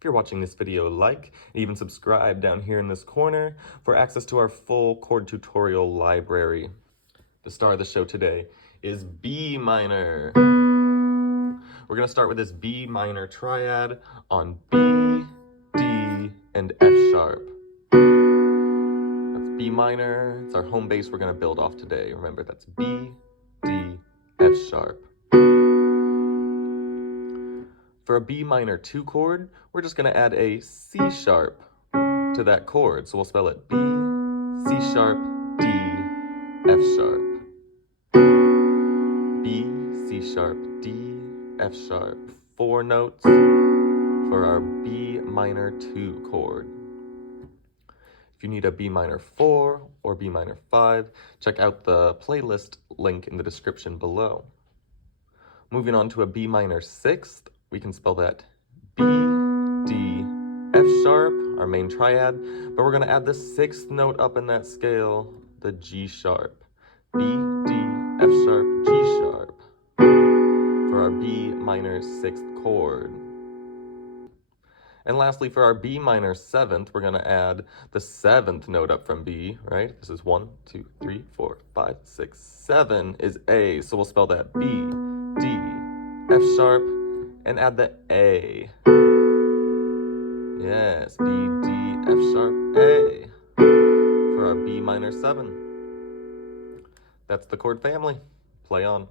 If you're watching this video, like, and even subscribe down here in this corner for access to our full chord tutorial library. The star of the show today is B minor. We're going to start with this B minor triad on B, D, and F sharp. That's B minor. It's our home base we're going to build off today. Remember, that's B, D, F sharp. For a B minor 2 chord, we're just going to add a C sharp to that chord. So we'll spell it B, C sharp, D, F sharp. B, C sharp, D, F sharp. 4 notes for our B minor 2 chord. If you need a B minor 4 or B minor 5, check out the playlist link in the description below. Moving on to a B minor 6th, we can spell that B, D, F sharp, our main triad, but we're going to add the 6th note up in that scale, the G sharp. B, D, F sharp, G sharp for our B minor 6th chord. And lastly, for our B minor 7th, we're going to add the 7th note up from B, right? This is 1, 2, 3, 4, 5, 6, 7 is A. So we'll spell that B, D, F sharp, and add the A. Yes, B, D, F sharp, A for our B minor 7. That's the chord family. Play on.